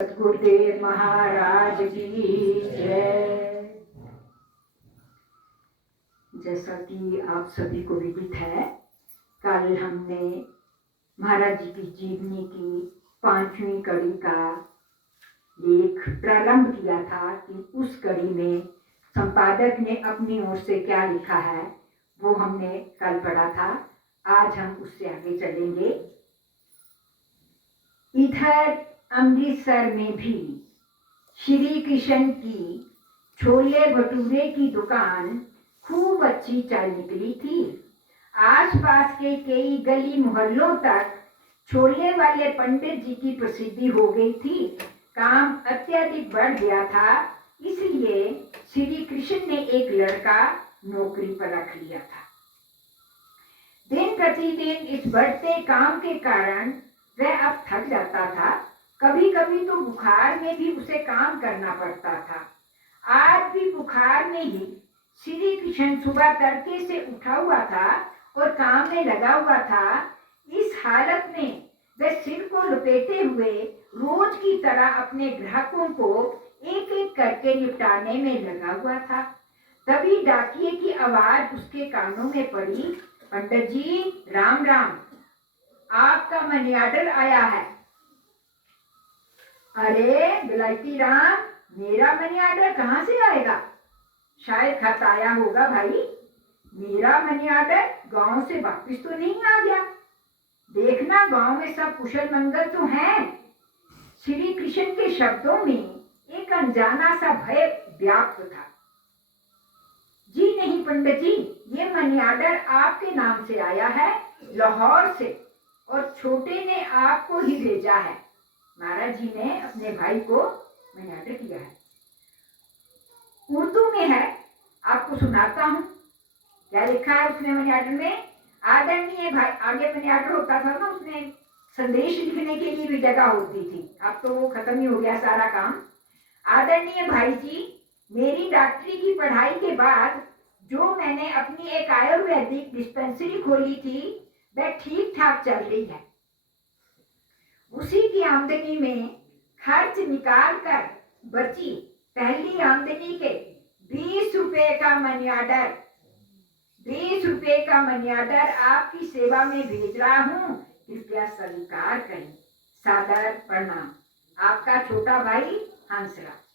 गुरुदेव महाराज की जय। जैसा कि आप सभी को विदित है, कल हमने महाराज जी की जीवनी की 5वीं कड़ी का लेख प्रारंभ किया था कि उस कड़ी में संपादक ने अपनी ओर से क्या लिखा है वो हमने कल पढ़ा था। आज हम उससे आगे चलेंगे। इधर अमृतसर में भी श्री कृष्ण की छोले भटूरे की दुकान खूब अच्छी चल निकली थी। आसपास के कई गली मोहल्लों तक छोले वाले पंडित जी की प्रसिद्धि हो गई थी। काम अत्यधिक बढ़ गया था, इसलिए श्री कृष्ण ने एक लड़का नौकरी पर रख लिया था। दिन प्रतिदिन इस बढ़ते काम के कारण वह अब थक जाता था। कभी कभी तो बुखार में भी उसे काम करना पड़ता था। आज भी बुखार में ही श्री कृष्ण सुबह तड़के से उठा हुआ था और काम में लगा हुआ था। इस हालत में वह सिर को लपेटे हुए रोज की तरह अपने ग्राहकों को एक एक करके निपटाने में लगा हुआ था। तभी डाकिये की आवाज उसके कानों में पड़ी। पंडित जी, राम राम, आपका मनी ऑर्डर आया है। अरे बिलायती राम, मेरा मनी ऑर्डर कहाँ से आएगा? शायद खत आया होगा भाई। मेरा मनी ऑर्डर गांव से वापिस तो नहीं आ गया। देखना गांव में सब कुशल मंगल तो हैं। श्री कृष्ण के शब्दों में एक अनजाना सा भय व्याप्त था। जी नहीं पंडित जी, ये मनी ऑर्डर आपके नाम से आया है, लाहौर से, और छोटे ने आपको ही भेजा है। महाराज जी ने अपने भाई को मनी ऑर्डर किया है। उर्दू में है, आपको सुनाता हूँ क्या लिखा है उसने मनी ऑर्डर में। आदरणीय भाई, आगे मनी ऑर्डर होता था ना, उसमें संदेश लिखने के लिए भी जगह होती थी। अब तो वो खत्म ही हो गया सारा काम। आदरणीय भाई जी, मेरी डॉक्टरी की पढ़ाई के बाद जो मैंने अपनी एक आयुर्वेदिक डिस्पेंसरी खोली थी वह ठीक ठाक चल रही है। उसी की आमदनी में खर्च निकाल कर बची पहली आमदनी के 20 रुपए का मनी ऑर्डर, 20 रुपए का मनी ऑर्डर आपकी सेवा में भेज रहा हूँ, कृपया स्वीकार करें। सादर प्रणाम, आपका छोटा भाई हंसराज।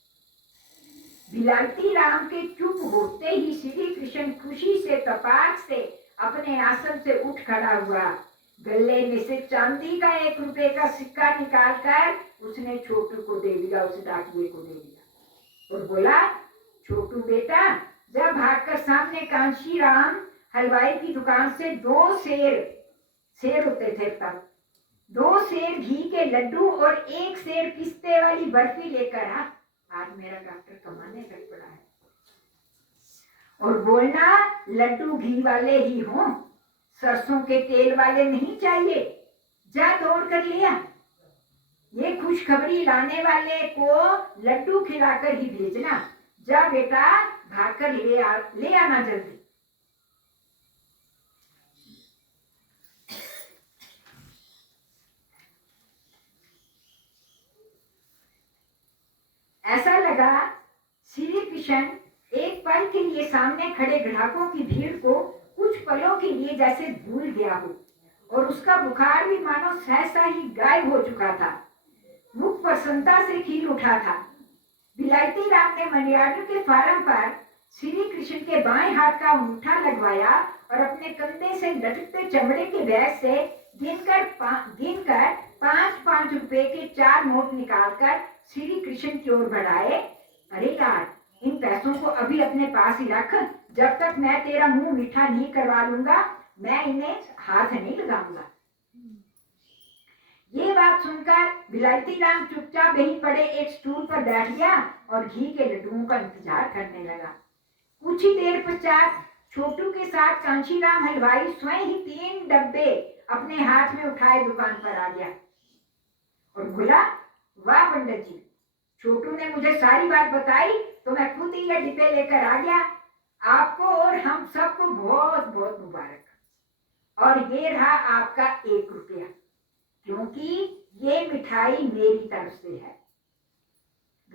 बिलायती राम के चुप होते ही श्री कृष्ण खुशी से तपाक से अपने आसन से उठ खड़ा हुआ। गले में से चांदी का 1 रुपए का सिक्का निकालकर उसने छोटू को दे दिया, उस डाकिये को दे दिया और बोला, छोटू बेटा, जब भागकर सामने कांशी राम हलवाई की दुकान से 2 सेर होते थे तब, 2 सेर घी के लड्डू और 1 सेर पिस्ते वाली बर्फी लेकर आ। आज मेरा डॉक्टर कमाने लग पड़ा है। और बोलना, लड्डू घी वाले ही हों, सरसों के तेल वाले नहीं चाहिए। जा दौड़ कर ले आ। ये खुशखबरी लाने वाले को लड्डू खिलाकर ही भेजना। जा बेटा, भागकर ले आना जल्दी। ऐसा लगा श्री कृष्ण एक पल के लिए सामने खड़े ग्राहकों की भीड़ को कुछ पलों के लिए जैसे भूल गया हो, और उसका बुखार भी मानो सहसा ही गायब हो चुका था। मुख प्रसन्नता से खिल उठा था। बिलायती राम ने मनी ऑर्डर के फार्म पर श्री कृष्ण के बाएं हाथ का अंगूठा लगवाया और अपने कंधे से लटकते चमड़े के बैग से गिनकर 5-5 रुपए के 4 नोट निकालकर श्री कृष्ण की ओर बढ़ाए। अरे यार, इन पैसों को अभी अपने पास ही रख, जब तक मैं तेरा मुंह मीठा नहीं करवा लूंगा मैं इन्हें हाथ नहीं लगाऊंगा। ये बात सुनकर बिलायती राम चुपचाप वहीं पड़े एक स्टूल पर बैठ गया और घी के लड्डुओं का इंतजार करने लगा। कुछ ही देर पश्चात छोटू के साथ कांशीराम हलवाई स्वयं ही 3 डब्बे अपने हाथ में उठाए दुकान पर आ गया और बोला, वाह पंडित जी, छोटू ने मुझे सारी बात बताई तो मैं खुद ही ये डिब्बे लेकर आ गया। आपको और हम सबको बहुत बहुत मुबारक। और ये रहा आपका 1 रुपया, क्योंकि ये मिठाई मेरी तरफ से है।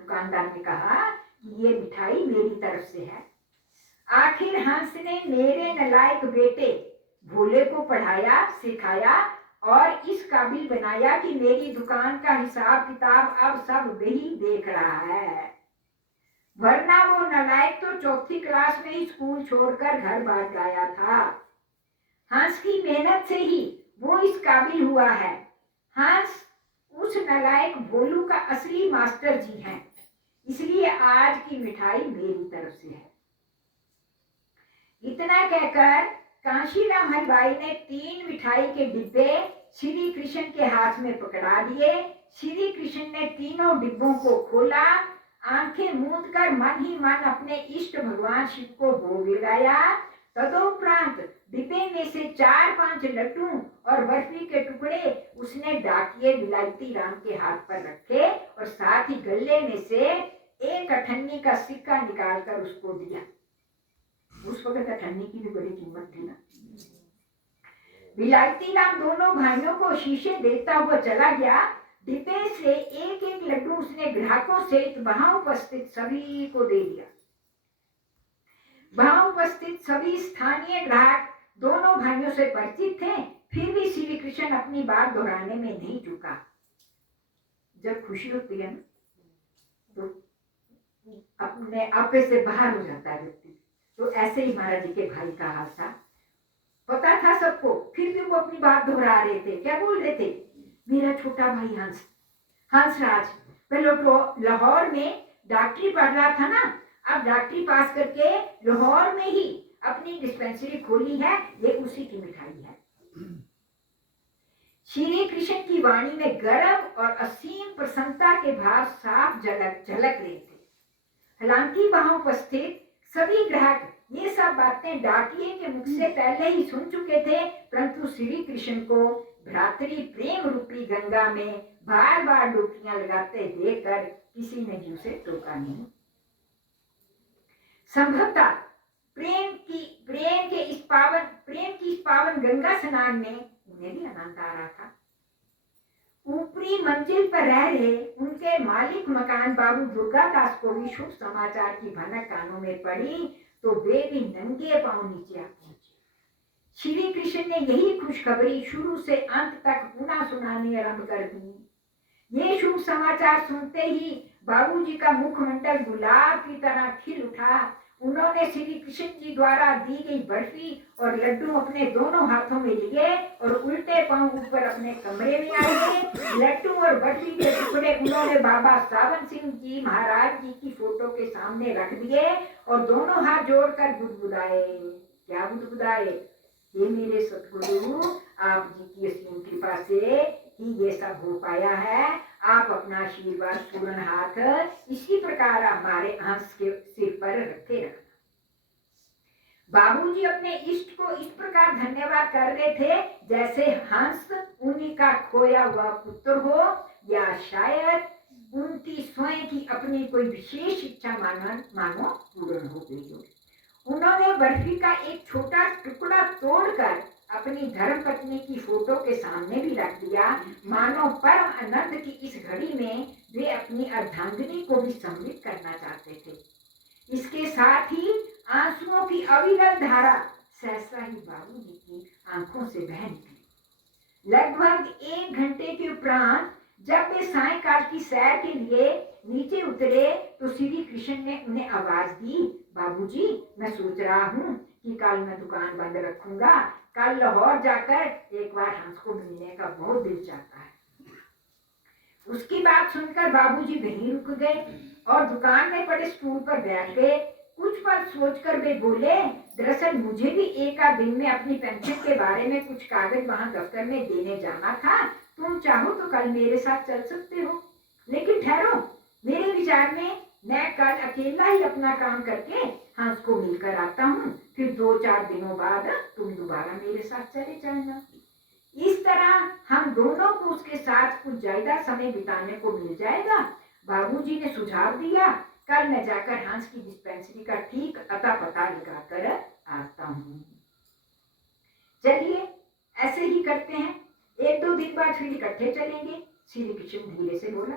दुकानदार ने कहा कि ये मिठाई मेरी तरफ से है। आखिर हंस ने मेरे नालायक बेटे भोले को पढ़ाया, सिखाया और इस काबिल बनाया कि मेरी दुकान का हिसाब किताब अब सब वही देख रहा है। वरना वो नालायक तो चौथी क्लास में ही स्कूल छोड़कर घर भाग गया था। हंस की मेहनत से ही वो इस काबिल हुआ है। हंस उस नालायक भोलू का असली मास्टर जी है, इसलिए आज की मिठाई मेरी तरफ से है। इतना कहकर कांशीराम हलवाई ने 3 मिठाई के डिब्बे श्री कृष्ण के हाथ में पकड़ा दिए। श्री कृष्ण ने तीनों डिब्बों को खोला, आंखें मूंद कर मन ही मन अपने इष्ट भगवान शिव को भोग लगाया। तदुपरांत डिब्बे में से 4-5 लड्डू और बर्फी के टुकड़े उसने डाकिए विलायती राम के हाथ पर रखे और साथ ही गले में से एक अठन्नी का सिक्का निकालकर उसको दिया। उस वक्त अठन्नी की भी बड़ी कीमत थी ना। विलायती राम दोनों भाइयों को शीशे देता हुआ चला गया। डिब्बे से एक एक लड्डू उसने ग्राहकों सहित वहां उपस्थित सभी को दे दिया। वहां उपस्थित सभी स्थानीय ग्राहक दोनों भाइयों से परिचित थे, फिर भी श्री कृष्ण अपनी बात दोहराने में नहीं चूका। जब खुशी होती है ना तो अपने आपे से बाहर हो जाता है व्यक्ति। तो ऐसे ही महाराज जी के भाई का हाल था। पता था सबको, फिर भी वो अपनी बात दोहरा रहे थे। क्या बोल रहे थे? मेरा छोटा भाई हंसराज पहले तो लाहौर में डॉक्टरी पढ़ रहा था ना, अब डॉक्टरी पास करके लाहौर में ही अपनी डिस्पेंसरी खोली है। ये उसी की मिठाई है। श्री कृष्ण की वाणी में गर्व और असीम प्रसन्नता के भाव साफ झलक रहे थे। हालांकि वहां उपस्थित सभी ग्राहक ये सब बातें डाकिये के मुख से पहले ही सुन चुके थे, परंतु श्री कृष्ण को भ्रातृ प्रेम रूपी गंगा में बार बार डुबकियां लगाते देखकर किसी ने भी उसे टोका नहीं। संभवतः प्रेम की इस पावन गंगा स्नान में उन्हें भी आनंद आ रहा था। ऊपरी मंजिल पर रह रहे उनके मालिक मकान बाबू दुर्गादास को भी शुभ समाचार की भनक कानों में पड़ी तो वे भी नंगे पांव नीचे आ पहुंचे। श्री कृष्ण ने यही खुशखबरी शुरू से अंत तक पुनः सुनानी आरंभ कर दी। ये शुभ समाचार सुनते ही बाबूजी का मुखमंडल गुलाब की तरह खिल उठा। उन्होंने श्री कृष्ण जी द्वारा दी गई बर्फी और लड्डू अपने दोनों हाथों में लिए और उल्टे पांव ऊपर अपने कमरे में आए। लड्डू और बर्फी के टुकड़े उन्होंने बाबा सावन सिंह जी महाराज जी की फोटो के सामने रख दिए और दोनों हाथ जोड़कर गुदगुदाए। क्या गुदगुदाए? ये मेरे सतगुरु आप जी की असीम कृपा से ही ये सब हो पाया है। आप अपना आशीर्वाद पूर्ण हाथ इसी प्रकार हमारे हंस के सिर पर रखे रखना। बाबूजी अपने इष्ट को इस प्रकार धन्यवाद कर रहे थे जैसे हंस उन्हीं का खोया हुआ पुत्र हो या शायद उनकी स्वयं की अपनी कोई विशेष इच्छा मानो पूर्ण हो गई हो। उन्होंने बर्फी का एक छोटा टुकड़ा तोड़कर अपनी धर्मपत्नी की फोटो के सामने भी रख दिया, मानो परम आनंद की इस घड़ी में वे अपनी अर्धांगिनी को भी सम्मिलित करना चाहते थे। इसके साथ ही आंसुओं की अविरल धारा सहसा ही बाबूजी की आंखों से बह निकली। लगभग 1 घंटे के उपरांत जब वे सायंकाल की सैर के लिए नीचे उतरे तो श्री कृष्ण ने उन्हें आवाज दी, बाबूजी मैं सोच रहा हूँ कि कल मैं दुकान बंद रखूंगा। कल लाहौर जाकर एक बार हंस को मिलने का बहुत दिल चाहता है। उसकी बात सुनकर बाबूजी वहीं रुक गए और दुकान में पड़े स्टूल पर बैठ गए। कुछ पल सोचकर वे बोले, दरअसल मुझे भी एक आध दिन में अपनी पेंशन के बारे में कुछ कागज वहां दफ्तर में देने जाना था। तुम चाहो तो कल मेरे साथ चल सकते हो, लेकिन ठहरो, मेरे विचार में मैं कल अकेला ही अपना काम करके हंस को मिलकर आता हूँ, फिर 2-4 दिनों बाद तुम दोबारा मेरे साथ चले जाना। इस तरह हम दोनों को उसके साथ कुछ ज्यादा समय बिताने को मिल जाएगा। बाबूजी ने सुझाव दिया, कल मैं जाकर हंस की डिस्पेंसरी का ठीक अता पता लगाकर आता हूँ। चलिए ऐसे ही करते हैं, 1-2 दिन बाद फिर इकट्ठे चलेंगे। श्री कृष्ण धीरे से बोला।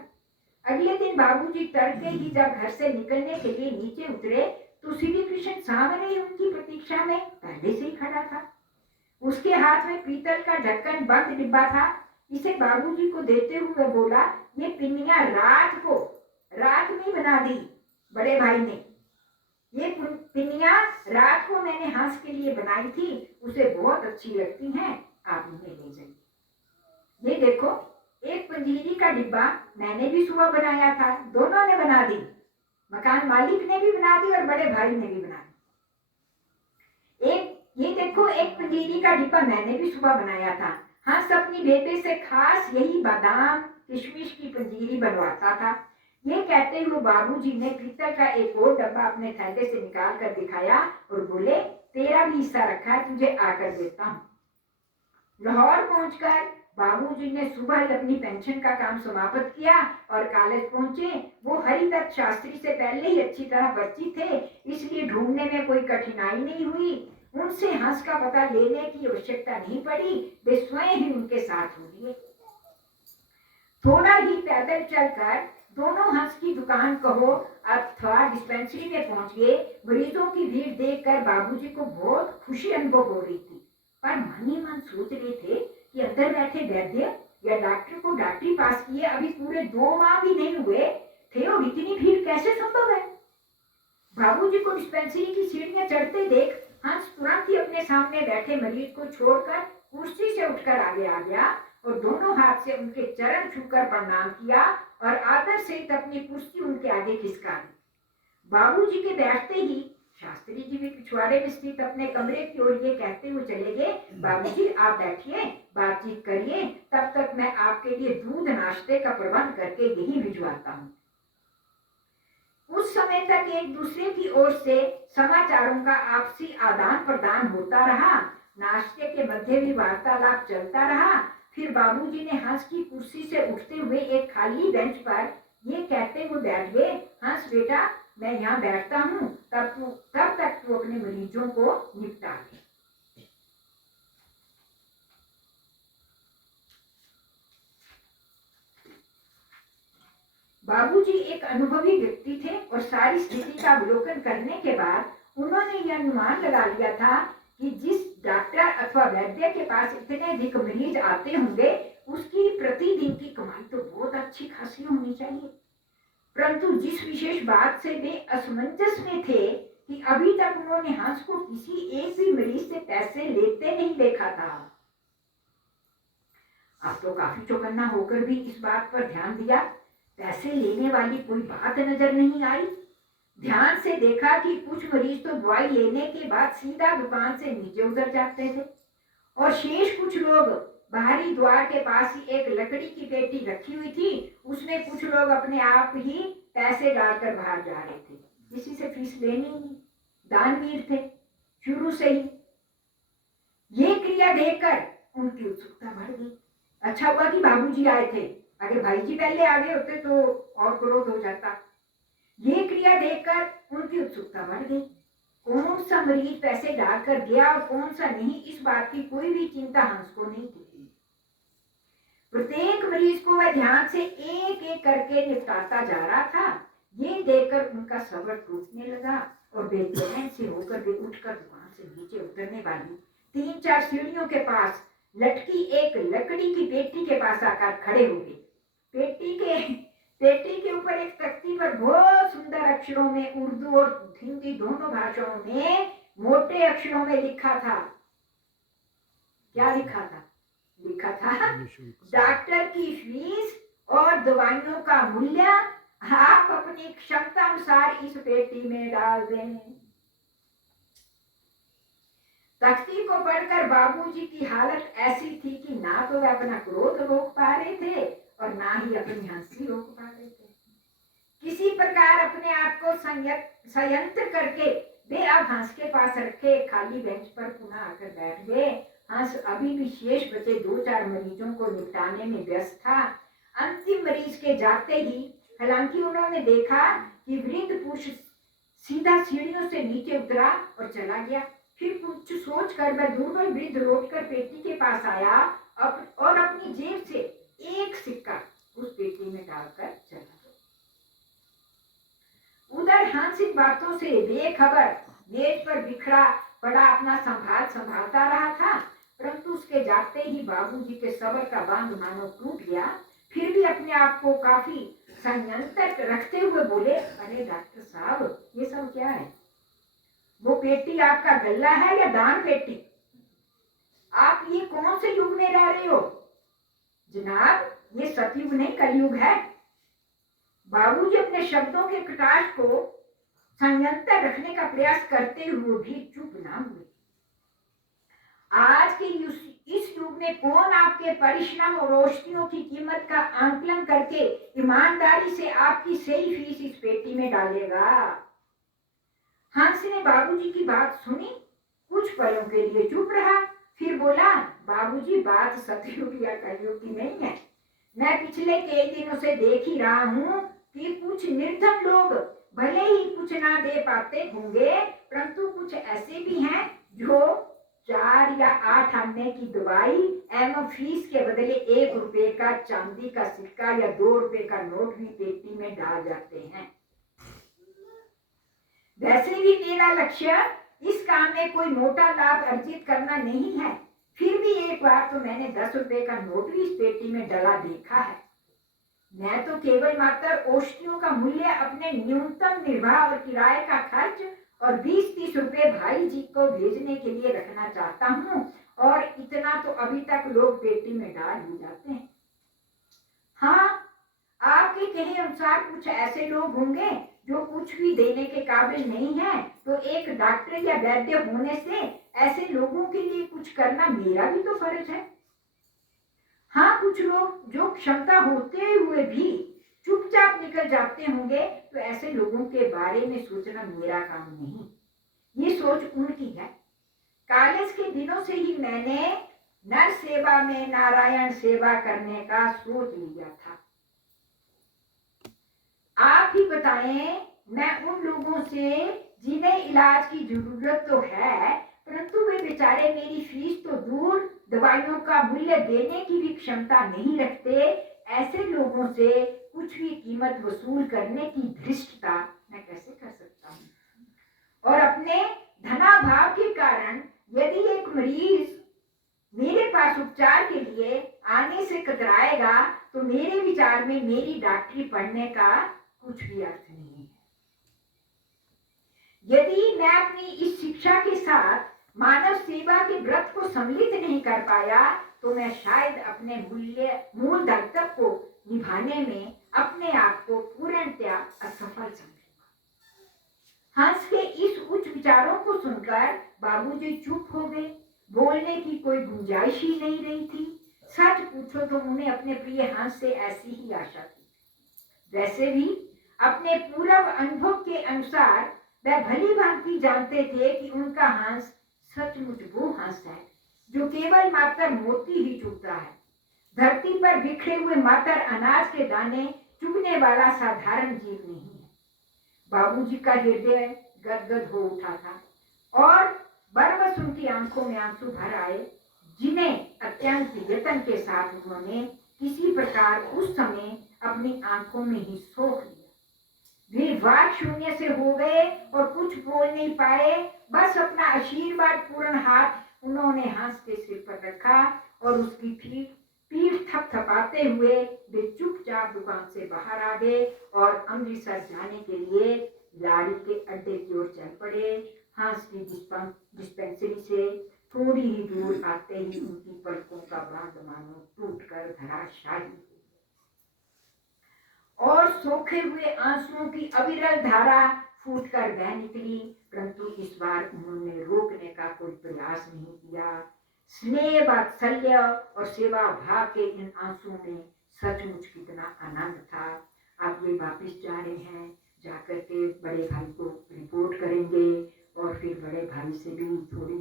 अगले दिन बाबूजी तड़के ही जब घर से निकलने के लिए नीचे उतरे तो श्री कृष्ण सामने ही उनकी प्रतीक्षा में पहले से ही खड़ा था। उसके हाथ में पीतल का ढक्कन बंद डिब्बा था। इसे बाबूजी को देते हुए बोला, ये पिन्नियां रात में बना दी बड़े भाई ने। ये पिन्नियां रात को मैंने हंस के लिए बनाई थी, उसे बहुत अच्छी लगती हैं, आप इन्हें ले जाइए। ये देखो, एक पंजीरी का डिब्बा मैंने भी सुबह बनाया था, दोनों ने बना दी। मकान मालिक ने भी बना दी और बड़े भाई ने भी बना दी। ये देखो, एक पंजीरी का डिब्बा मैंने भी सुबह बनाया था। हंस अपनी बेटे से खास यही बादाम किशमिश की पंजीरी बनवाता था। ये कहते हुए बाबूजी ने पीतल का एक और डब्बा अपने थैले से निकाल कर दिखाया और बोले, तेरा भी हिस्सा रखा है, तुझे आकर देता हूँ। लाहौर पहुंचकर बाबूजी ने सुबह ही अपनी पेंशन का काम समाप्त किया और कॉलेज पहुंचे। वो हरिदत्त शास्त्री से पहले ही अच्छी तरह परिचित थे, इसलिए ढूंढने में कोई कठिनाई नहीं हुई। उनसे हंस का पता लेने की आवश्यकता नहीं पड़ी, वे स्वयं ही उनके साथ हो लिए। थोड़ा ही पैदल चलकर दोनों हंस की दुकान कहो अथवा डिस्पेंसरी में पहुंच गए। मरीजों की भीड़ देखकर बाबूजी को बहुत खुशी अनुभव हो रही थी, पर मन ही मन सोच रहे थे कि अंदर बैठे वैद्य या डॉक्टर को डॉक्टरी पास किए अभी पूरे 2 माह भी नहीं हुए थे और इतनी भीड़ कैसे संभव है। बाबूजी को डिस्पेंसरी की सीढ़ियां चढ़ते देख हंस तुरंत ही अपने सामने बैठे मरीज को छोड़कर कुर्सी से उठकर आगे आ गया और दोनों हाथ से उनके चरण छूकर प्रणाम किया और आदर सहित अपनी कुर्सी उनके आगे खिसका दी। बाबूजी के बैठते ही शास्त्री जी भी पिछवाड़े में स्थित अपने कमरे की ओर ये कहते हुए चले गए, बाबूजी आप बैठिए, बातचीत करिए, तब तक मैं आपके लिए दूध नाश्ते का प्रबंध करके यही भिजवाता हूँ। उस समय तक एक दूसरे की ओर से समाचारों का आपसी आदान प्रदान होता रहा। नाश्ते के मध्य भी वार्तालाप चलता रहा। फिर बाबूजी ने हंस की कुर्सी से उठते हुए एक खाली बेंच पर ये कहते हुए बैठ गए, हंस बेटा मैं यहाँ बैठता हूँ, तब तक तू अपने मरीजों को निपटा ले। बाबूजी एक अनुभवी व्यक्ति थे और सारी स्थिति का अवलोकन करने के बाद उन्होंने यह अनुमान लगा लिया था कि जिस डॉक्टर अथवा वैद्य के पास इतने अधिक मरीज आते होंगे उसकी प्रतिदिन की कमाई तो बहुत अच्छी खासी होनी चाहिए। परंतु जिस विशेष बात से वे असमंजस में थे कि अभी तक उन्होंने हंस को किसी एक भी मरीज से पैसे लेते नहीं देखा था। अब तो काफी चौकन्ना होकर भी इस बात पर ध्यान दिया, पैसे लेने वाली कोई बात नजर नहीं आई। ध्यान से देखा कि कुछ मरीज तो दवाई लेने के बाद सीधा दुकान से नीचे उतर जाते थे और शेष कुछ लोग बाहरी द्वार के पास ही एक लकड़ी की पेटी रखी हुई थी, उसमें कुछ लोग अपने आप ही पैसे डालकर बाहर जा रहे थे। किसी से फीस लेनी नहीं, दानवीर थे शुरू से ही। ये क्रिया देखकर उनकी उत्सुकता बढ़ गई। अच्छा हुआ कि बाबूजी आए थे, अगर भाई जी पहले आ गए होते तो और क्रोध हो जाता। ये क्रिया देखकर उनकी उत्सुकता बढ़ गई। कौन सा मरीज पैसे डालकर गया और कौन सा नहीं, इस बात की कोई भी चिंता हंस को नहीं थी। प्रत्येक मरीज को वह ध्यान से एक एक करके निपटाता जा रहा था। ये देखकर उनका सब्र टूटने लगा और बेचैन से होकर वे उठकर दुकान से नीचे उतरने वाली 3-4 सीढ़ियों के पास लटकी एक लकड़ी की पेटी के पास आकर खड़े हो गए। पेटी के ऊपर एक तख्ती पर बहुत सुंदर अक्षरों में उर्दू और हिंदी दोनों भाषाओं में मोटे अक्षरों में लिखा था। क्या लिखा था? लिखा था डॉक्टर की फीस और दवाइयों का मूल्य आप अपनी क्षमता अनुसार इस पेटी में डाल दें। तख्ती को पढ़कर बाबूजी की हालत ऐसी थी कि ना तो वे अपना क्रोध रोक पा रहे थे और ना ही अपनी हंसी रोक पा रहे थे। किसी प्रकार अपने आप को संयंत्र करके वे अब हंस के पास रखे खाली बेंच पर पुनः आकर बैठ गए। हंस अभी भी शेष बचे 2-4 मरीजों को निपटाने में व्यस्त था। अंतिम मरीज के जाते ही हालांकि उन्होंने देखा कि वृद्ध पुरुष सीधा सीढ़ियों से नीचे उतरा और चला गया। फिर कुछ सोच कर वह दुर्बल वृद्ध लौटकर पेटी के पास आया और अपनी जेब से एक सिक्का उस पेटी में डालकर चला गया। इन बातों से बेखबर मेज पर बिखरा पड़ा अपना संभालता रहा था, परंतु उसके जाते ही बाबूजी के सब्र का बांध मानो टूट गया। फिर भी अपने आप को काफी संयंत्र रखते हुए बोले, अरे डॉक्टर साहब, ये सब क्या है? वो पेटी आपका गल्ला है या दान पेटी? आप ये कौन से युग में रह रहे हो? जनाब, ये सतयुग नहीं, कलयुग है। बाबूजी अपने शब्दों के कटाक्ष को संयंत्र रखने का प्रयास करते हुए भी चुप ना हुए। आज के इस युग में कौन आपके परिश्रम और रोशनियों की कीमत का आंकलन करके ईमानदारी से आपकी सही फीस इस पेटी में डालेगा? हंस ने बाबूजी की बात सुनी, कुछ पलों के लिए चुप रहा, फिर बोला, बाबूजी, बात सतयुग या कलयुग की नहीं है। मैं पिछले कई दिनों से देख ही रहा हूँ कि कुछ निर्धन लोग भले ही कुछ ना दे पाते होंगे, परंतु कुछ ऐसे भी हैं जो 4 या 8 आने की दवाई एवं फीस के बदले 1 रुपए का चांदी का सिक्का या 2 रुपए का नोट भी पेटी में डाल जाते हैं। वैसे भी मेरा लक्ष्य इस काम में कोई मोटा लाभ अर्जित करना नहीं है, फिर भी एक बार तो मैंने 10 रुपए का नोट भी इस पेटी में डला देखा है। मैं तो केवल मात्र औषधियों का मूल्य, अपने न्यूनतम निर्वाह और किराए का खर्च और 20-30 रुपए भाई जी को भेजने के लिए रखना चाहता हूँ, और इतना तो अभी तक लोग पेटी में डाल ही जाते हैं। हाँ, आपके कहे अनुसार कुछ ऐसे लोग होंगे जो कुछ भी देने के काबिल नहीं है, तो एक डॉक्टर या वैद्य होने से ऐसे लोगों के लिए कुछ करना मेरा भी तो फर्ज है। हाँ, कुछ लोग जो क्षमता होते हुए भी चुपचाप निकल जाते होंगे, तो ऐसे लोगों के बारे में सोचना मेरा काम नहीं, ये सोच उनकी है। कॉलेज के दिनों से ही मैंने नर सेवा में नारायण सेवा करने का सोच लिया था। आप ही बताएं, मैं उन लोगों से जिन्हें इलाज की जरूरत तो है, परंतु वे बेचारे मेरी फीस तो दूर, दवाइयों का मूल्य देने की भी क्षमता नहीं रखते, ऐसे लोगों से कुछ भी कीमत वसूल करने की धृष्टता मैं कैसे कर सकता हूँ? और अपने धनाभाव के कारण यदि एक मरीज मेरे पास उपचार के लिए आने से कतराएगा, तो मेरे विचार में मेरी डॉक्टरी पढ़ने का कुछ भी अर्थ नहीं है। यदि मैं अपनी इस शिक्षा के साथ मानव सेवा के व्रत को सम्मिलित नहीं कर पाया, तो मैं शायद अपने मूल दायित्व को निभाने में अपने आप को पूर्णतया असफल समझूंगा। हंस के इस उच्च विचारों को सुनकर बाबूजी चुप हो गए। बोलने की कोई गुंजाइश ही नहीं रही थी। सच पूछो तो उन्हें अपने प्रिय हंस से ऐसी ही आशा थी। वैसे भी अपने पूर्व अनुभव के अनुसार वह भली भांति जानते थे कि उनका हंस सचमुच वो हंस है जो केवल मात्र मोती ही चुगता है। धरती पर बिखरे हुए मात्र अनाज के दाने चुगने वाला साधारण जीव नहीं है। बाबूजी का हृदय गदगद हो उठा था और बरबस उनकी आंखों में आंसू भर आए, जिन्हें अत्यंत यत्न के साथ उन्होंने किसी प्रकार उस समय अपनी आंखों में ही सोख लिया। वे वाक शून्य से हो गए और कुछ बोल नहीं पाए। बस अपना आशीर्वाद पूर्ण हाथ उन्होंने हंस के सिर पर रखा और उसकी पीठ थपथपाते हुए वे चुपचाप दुकान से बाहर आ गए और अमृतसर जाने के लिए लाड़ी के अड्डे की ओर चल पड़े। हंस की डिस्पेंसरी से थोड़ी ही दूर आते ही उनकी पलकों का बांध मानो टूटकर धराशायी और सोखे हुए आंसुओं की अविरल धारा फूटकर बह निकली, परंतु इस बार उन्होंने रोकने का कोई प्रयास नहीं किया। स्नेह, वात्सल्य और सेवा भाव के इन आंसुओं में सचमुच कितना आनंद था। अब ये वापिस जा रहे हैं, जाकर के बड़े भाई को रिपोर्ट करेंगे और फिर बड़े भाई से भी थोड़ी